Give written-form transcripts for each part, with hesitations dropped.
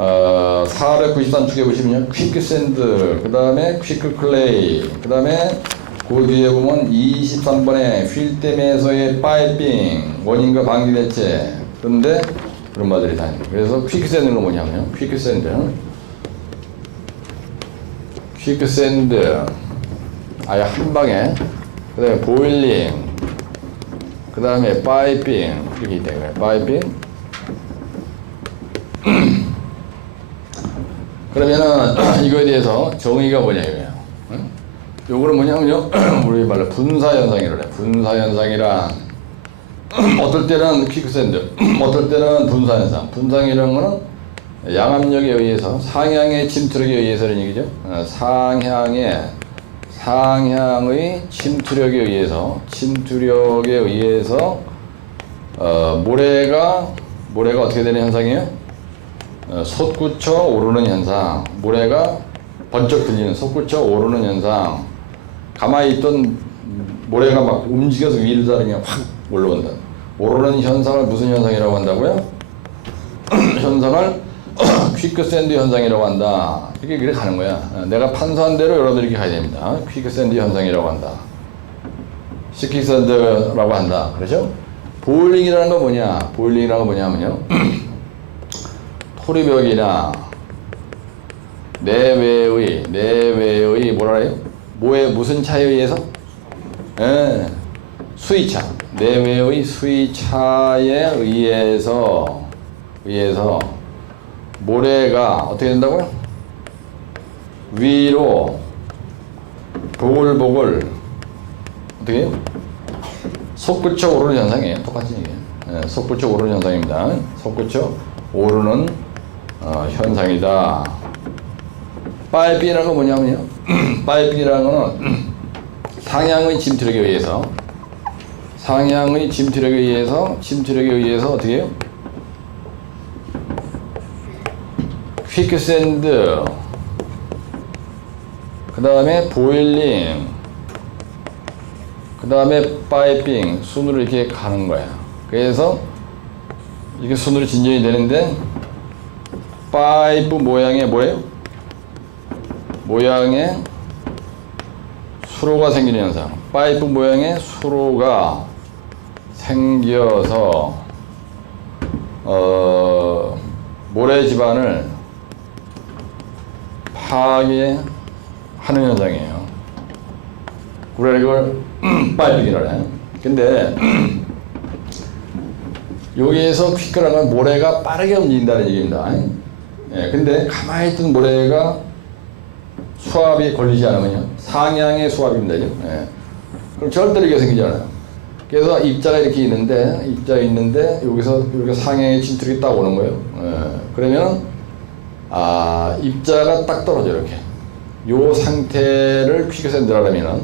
493축에 보시면요. 퀵샌드, 그 다음에 퀵클레이, 그 다음에 그 뒤에 보면 23번에 휠댐에서의 파이핑, 원인과 방지 대책. 그런데 그런 말들이 다 있는 거예요. 그래서 퀵샌드는 뭐냐면요. 퀵샌드. 아예 한 방에. 그 다음에 보일링. 그 다음에 파이핑. 이렇게 있다 이거예요. 파이핑. 그러면은 이거에 대해서 정의가 뭐냐 이거예요. 응? 요거는 뭐냐면요. 우리 말로 분사현상이라고 해요. 분사현상이란 어떨 때는 퀵샌드, 어떨 때는 분사현상. 분사이라는 거는 양압력에 의해서 상향의 침투력에 의해서는 얘기죠. 상향의 침투력에 의해서 모래가 어떻게 되는 현상이에요? 솟구쳐 오르는 현상. 모래가 번쩍 들리는 솟구쳐 오르는 현상. 가만히 있던 모래가 막 움직여서 위를 자르면 확 올라온다. 오르는 현상을 무슨 현상이라고 한다고요? 현상을 퀵샌드 현상이라고 한다. 이렇게 가는 거야. 내가 판서한 대로 여러분들 이렇게 가야 됩니다. 퀵샌드 현상이라고 한다. 퀵샌드라고 한다. 그렇죠? 보일링이라는 건 뭐냐? 보일링이라는 건 뭐냐면요. 토리벽이나 내외의 뭐라 해요? 뭐에 무슨 차에 의해서? 수위차. 내외의 수위차에 의해서 모래가 어떻게 된다고요? 위로 보글보글 어떻게 해요? 솟구쳐 오르는 현상이에요. 똑같은 얘기예요. 솟구쳐 오르는 현상입니다. 솟구쳐 오르는 현상이다. 파이핑이라는 건 뭐냐면요. 파이핑이라는 거는 상향의 침투력에 의해서 어떻게 해요? 퀵샌드, 그 다음에 보일링, 그 다음에 파이핑, 순으로 이렇게 가는 거야. 그래서 이게 순으로 진전이 되는데 파이프 모양의 뭐예요? 모양의 수로가 생기는 현상. 파이프 모양의 수로가 생겨서 모래 지반을 파괴하는 현상이에요. 그래 이걸 파이핑이라고 해요. 근데 여기에서 퀵이라는 건 모래가 빠르게 움직인다는 얘기입니다. 근데 가만히 있던 모래가 수압이 걸리지 않으면요. 상향의 수압입니다. 그럼 절대로 이게 생기지 않아요. 그래서 입자가 이렇게 있는데, 여기서 상향의 침투력이 딱 오는 거예요. 그러면, 입자가 딱 떨어져, 이렇게. 요 상태를 퀵샌드라면은,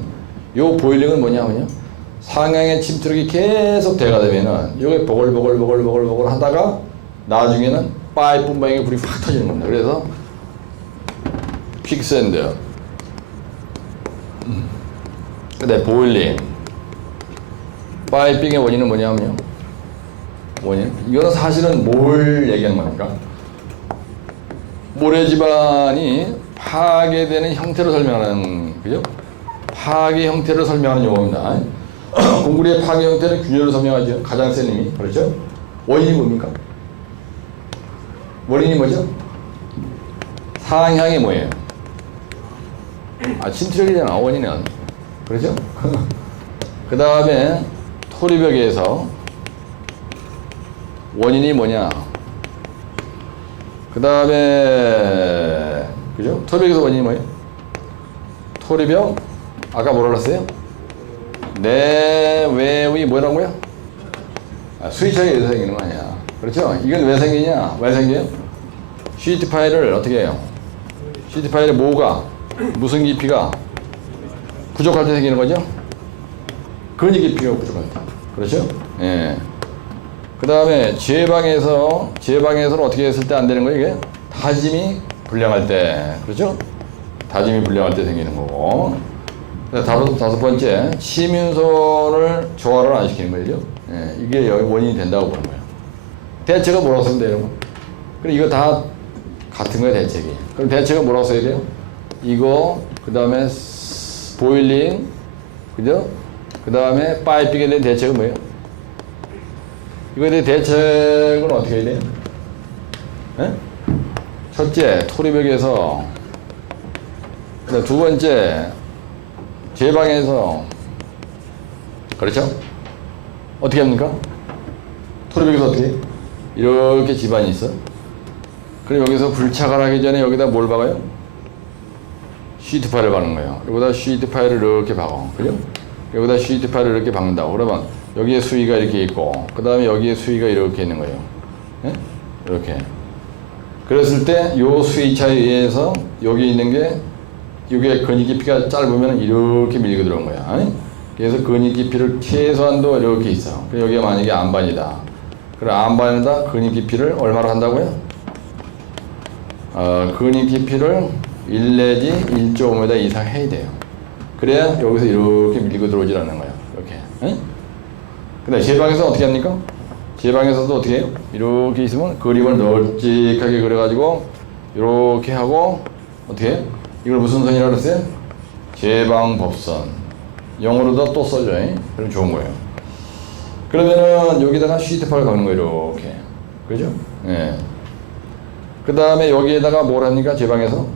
요 보일링은 뭐냐면요. 상향의 침투력이 계속 돼가 되면은, 요게 보글보글 하다가, 나중에는 파이프 모양의 불이 확 터지는 겁니다. 그래서, 퀵샌드. 근데 보일링. 파이핑의 원인은 뭐냐면요. 이거는 사실은 뭘 얘기하는 겁니까? 모래지반이 파괴되는 형태를 설명하는, 그죠? 파괴 형태를 설명하는 용어입니다. 공구리의 파괴 형태는 균열을 설명하죠. 가장 센 힘이. 그렇죠? 원인이 뭡니까? 원인이 뭐죠? 상향이 뭐예요? 침투력이잖아, 원인은. 그렇죠? 그 다음에 토리벽에서 원인이 뭐냐? 그 다음에, 그죠? 토리벽에서 원인이 뭐예요? 토리벽, 아까 뭐라 그랬어요? 내외의 뭐라고요? 수위차에 의해서 생기는 거 아니야. 그렇죠? 이건 왜 생기냐? 왜 생겨요? 시트 파일을 어떻게 해요? 시트 파일의 뭐가? 무슨 깊이가 부족할 때 생기는 거죠? 근이 깊이가 부족할 때. 그렇죠? 예. 그 다음에 제방에서는 어떻게 했을 때 안 되는 거예요, 이게? 다짐이 불량할 때. 그렇죠? 다짐이 불량할 때 생기는 거고. 다섯 번째, 심윤선을 조화를 안 시키는 거죠. 예. 이게 여기 원인이 된다고 보는 거예요. 대체가 뭐라고 쓰면 돼요? 그리고 이거 다 같은 거야 대책이. 그럼 대책은 뭐라고 써야 돼요? 이거 그 다음에 보일링 그죠? 그 다음에 파이핑에 대한 대책은 뭐예요? 이거에 대한 대책은 어떻게 해야 돼요? 네? 첫째 토리벽에서 두 번째 제방에서 그렇죠? 어떻게 합니까? 토리벽에서 어떻게 해요? 이렇게 집안이 있어. 그럼 여기서 불착을 하기 전에 여기다 뭘 박아요? 시트 파일을 박는 거예요. 여기다 시트 파일을 이렇게 박아. 그죠? 여기다 시트 파일을 이렇게 박는다고. 그러면 여기에 수위가 이렇게 있고, 그 다음에 여기에 수위가 이렇게 있는 거예요. 네? 이렇게. 그랬을 때, 요 수위 차에 의해서 여기 있는 게, 이게 근육 깊이가 짧으면 이렇게 밀고 들어온 거야. 아니? 그래서 근육 깊이를 최소한도 이렇게 있어. 여기가 만약에 안반이다. 그럼 안반에다 근육 깊이를 얼마로 한다고요? 근육 깊이를 1 내지 1.5m 이상 해야 돼요. 그래야 여기서 이렇게 밀고 들어오질 않는 거예요. 이렇게. 응? 근데 제방에서 어떻게 합니까? 제방에서도 어떻게 해요? 이렇게 있으면 그림을 널찍하게 그려가지고 이렇게 하고 어떻게 해요? 이걸 무슨 선이라고 그랬어요? 제방법선. 영어로도 또 써줘. 그럼 좋은 거예요. 그러면은 여기다가 시트파를 박는 거예요. 이렇게. 그죠? 예. 그 다음에 여기에다가 뭘 합니까? 제방에서?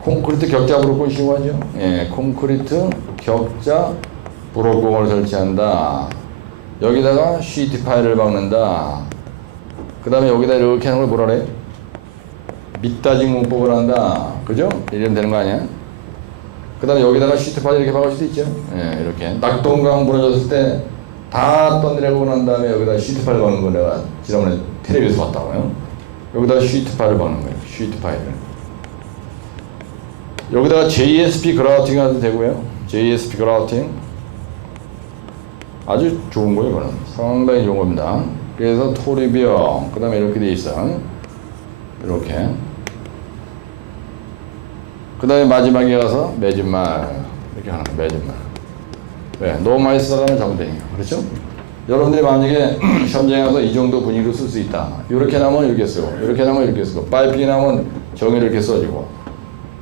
콘크리트 격자 브로콘 시공하죠. 예, 콘크리트 격자 브로콘을 설치한다. 여기다가 시트 파일을 박는다. 그 다음에 여기다 이렇게 하는 걸 뭐라 그래요? 밑다짐 문법을 한다. 그죠? 이러면 되는 거 아니야? 그 다음에 여기다가 시트 파일 이렇게 박을 수도 있죠. 예, 이렇게. 낙동강 무너졌을 때 다 떠내려고 난 다음에 여기다 시트 파일 박는 거 내가 지난번에 텔레비에서 봤다고요. 여기다가 시트 파일을 박는 거예요. 시트 파일을. 여기다가 JSP 그라우팅 해도 되고요. JSP 그라우팅. 아주 좋은 거예요, 이거는. 상당히 좋은 겁니다. 그래서 토리벽, 그 다음에 이렇게 돼 있어. 이렇게. 그 다음에 마지막에 가서 매진말. 이렇게 하는 거예요, 매진말. 왜? 너무 많이 쓰다가는 잘못되니까. 그렇죠? 여러분들이 만약에 시험장에 가서 이 정도 분위기로 쓸 수 있다. 이렇게 나면 이렇게 쓰고, 이렇게 나면 이렇게 쓰고, 파이핑이 나면 정의를 이렇게 써주고.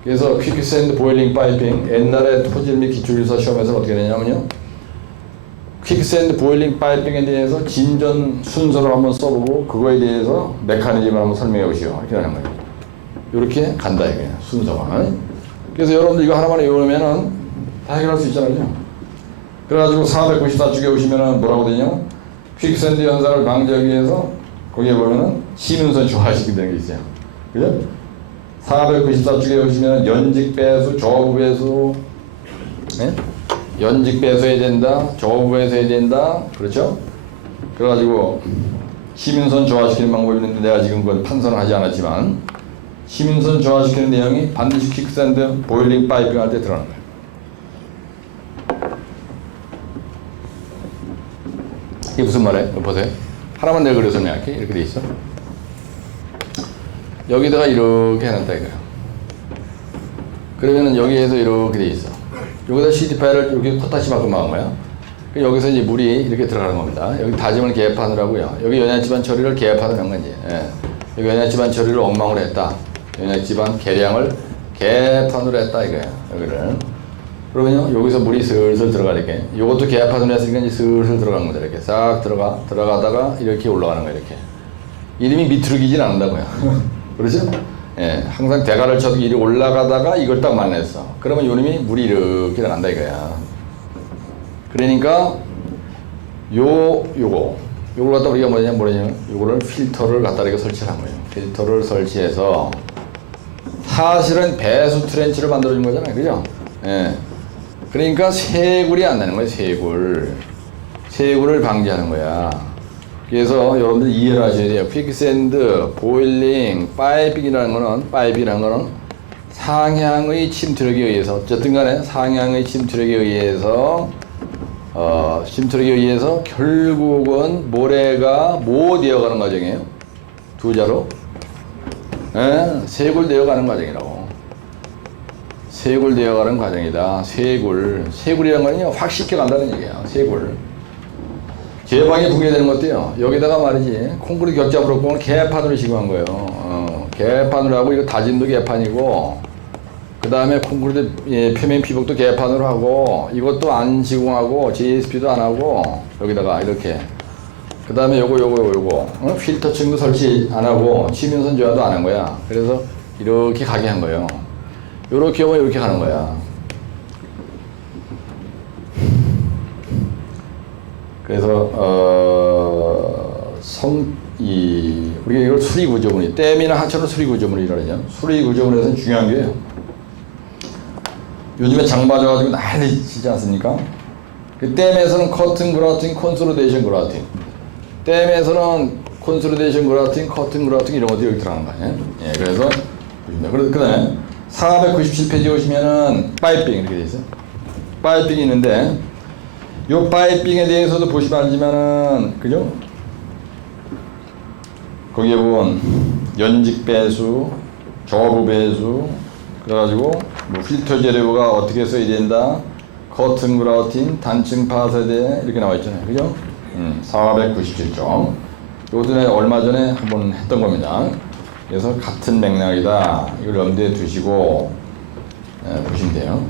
그래서 퀵샌드 보일링 파이핑, 옛날에 토질 및 기초기사 시험에서 어떻게 되냐면요. 퀵샌드 보일링 파이핑에 대해서 진전 순서를 한번 써보고, 그거에 대해서 메커니즘을 한번 설명해 보시오. 이렇게 하는 거예요. 이렇게 간다, 이게 순서가. 그래서 여러분들 이거 하나만 외우면은 다 해결할 수 있잖아요. 그래가지고 494쪽에 오시면은 뭐라고 되냐? 퀵샌드 현상을 방지하기 위해서 거기에 보면은 시민선 조화시키게 되는 게 있어요. 그죠? 494쪽에 오시면 연직 배수, 저부 배수, 네? 연직 배수해야 된다, 저부 배수해야 된다, 그렇죠? 그래가지고 시민선 조화시키는 방법이 있는데 내가 지금 그건 판선을 하지 않았지만 시민선 조화시키는 내용이 반드시 퀵샌드 보일링 파이핑 할 때 들어가는 거예요. 이게 무슨 말이에요? 보세요. 하나만 내가 그려서 내할게. 이렇게 돼 있어. 여기다가 이렇게 해놨다 이거야. 그러면은 여기에서 이렇게 돼 있어. 여기다 CD 파일을 여기 코타치만큼 막은 거야. 여기서 이제 물이 이렇게 들어가는 겁니다. 여기 다짐을 개입하느라고요. 여기 연약지반 처리를 개입하는 건지. 예. 여기 연약지반 처리를 엉망으로 했다. 연약지반 계량을 개판으로 했다 이거야. 여기를. 그러면요, 여기서 물이 슬슬 들어가게. 이것도 개파선을 했으니까 이제 슬슬 들어가는 거죠. 이렇게 싹 들어가다가 이렇게 올라가는 거예요. 이렇게. 이름이 미트르기진 않는다고요. 그렇죠? 예, 항상 대가를 쳐도 이리 올라가다가 이걸 딱 만났어. 그러면 이놈이 물이 이렇게 나간다 이거야. 그러니까 요걸 갖다 우리가 뭐냐면 요거를 필터를 갖다 이렇게 설치를 한 거예요. 필터를 설치해서 사실은 배수 트렌치를 만들어 준 거잖아요. 그죠? 예. 그러니까 쇄굴이 안 나는 거예요. 쇄굴을 방지하는 거야. 그래서 여러분들 이해를 하셔야 돼요. 퀵샌드, 보일링, 파이핑이라는 거는 상향의 침투력에 의해서 어쨌든 간에 상향의 침투력에 의해서 결국은 모래가 뭐 되어가는 과정이에요? 두 자로 쇄굴되어 가는 과정이라고. 쇄굴되어 가는 과정이다. 쇄굴이라는 거는요, 확 씻겨간다는 얘기야. 쇄굴. 제방이 붕괴되는 것도요, 여기다가 말이지, 콘크리트 격자 브로콘을 개판으로 시공한 거예요. 개판으로 하고 이거 다짐도 개판이고 그 다음에 콘크리트 표면 피복도 개판으로 하고 이것도 안 시공하고 JSP도 안 하고 여기다가 이렇게 그 다음에 요거 필터층도 설치 안 하고 치명선 조화도 안 한 거야. 그래서 이렇게 가게 한 거예요. 요렇게 오면 이렇게 가는 거야. 그래서 우리가 이걸 수리구조물이 댐이나 하천을 수리구조물이라죠. 수리구조물에서는 중요한 게요. 요즘에 장 맞아가지고 난리 치지 않습니까? 그 댐에서는 커튼 그라팅, 콘솔리데이션 그라팅. 댐에서는 콘솔리데이션 그라팅, 커튼 그라팅 이런 것들이 여기 들어가는 거 아니에요? 예, 그래서 그 다음에 497페이지 오시면은 파이핑 이렇게 돼 있어요. 파이핑이 있는데 요 파이핑에 대해서도 보시면 알지만은 그죠? 거기에 보면 연직 배수, 저부 배수 그래가지고 뭐 필터 재료가 어떻게 써야 된다, 커튼 그라팅, 단층 파쇄대 이렇게 나와 있잖아요, 그죠? 497점. 이것도 내가 얼마 전에 한번 했던 겁니다. 그래서 같은 맥락이다. 이걸 염두에 두시고 보시면 돼요.